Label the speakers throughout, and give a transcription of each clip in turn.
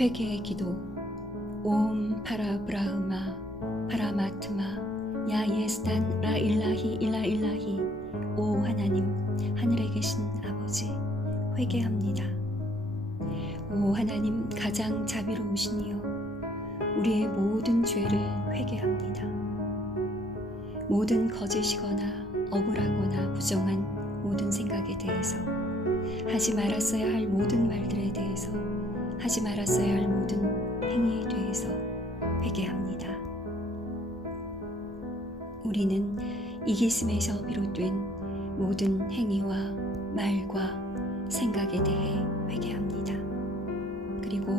Speaker 1: 회개의 기도 옴 파라브라흐마 파라마트마 야 예스단 라 일라히 일라 일라히 오 하나님 하늘에 계신 아버지 회개합니다. 오 하나님 가장 자비로우시니요 우리의 모든 죄를 회개합니다. 모든 거짓이거나 억울하거나 부정한 모든 생각에 대해서 하지 말았어야 할 모든 말들에 대해서 하지 말았어야 할 모든 행위에 대해서 회개합니다. 우리는 이기심에서 비롯된 모든 행위와 말과 생각에 대해 회개합니다. 그리고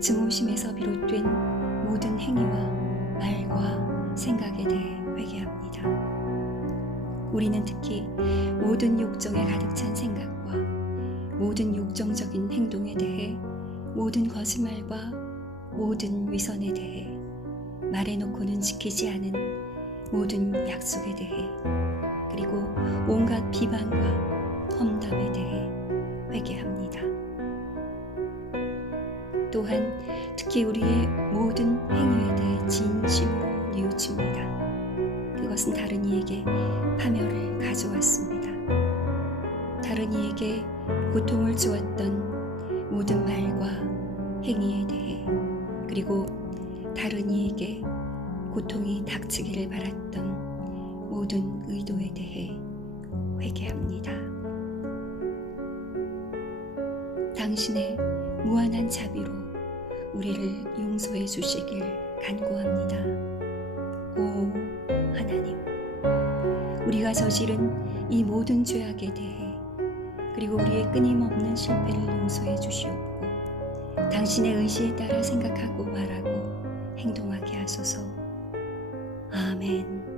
Speaker 1: 증오심에서 비롯된 모든 행위와 말과 생각에 대해 회개합니다. 우리는 특히 모든 욕정에 가득 찬 생각과 모든 욕정적인 행동에 대해 모든 거짓말과 모든 위선에 대해 말해놓고는 지키지 않은 모든 약속에 대해 그리고 온갖 비방과 험담에 대해 회개합니다. 또한 특히 우리의 모든 행위에 대해 진심으로 뉘우칩니다. 그것은 다른 이에게 파멸을 가져왔습니다. 다른 이에게 고통을 주었던 모든 말과 행위에 대해 그리고 다른 이에게 고통이 닥치기를 바랐던 모든 의도에 대해 회개합니다. 당신의 무한한 자비로 우리를 용서해 주시길 간구합니다. 오 하나님, 우리가 저지른 이 모든 죄악에 대해 그리고 우리의 끊임없는 실패를 용서해 주시옵고 당신의 의지에 따라 생각하고 말하고 행동하게 하소서. 아멘.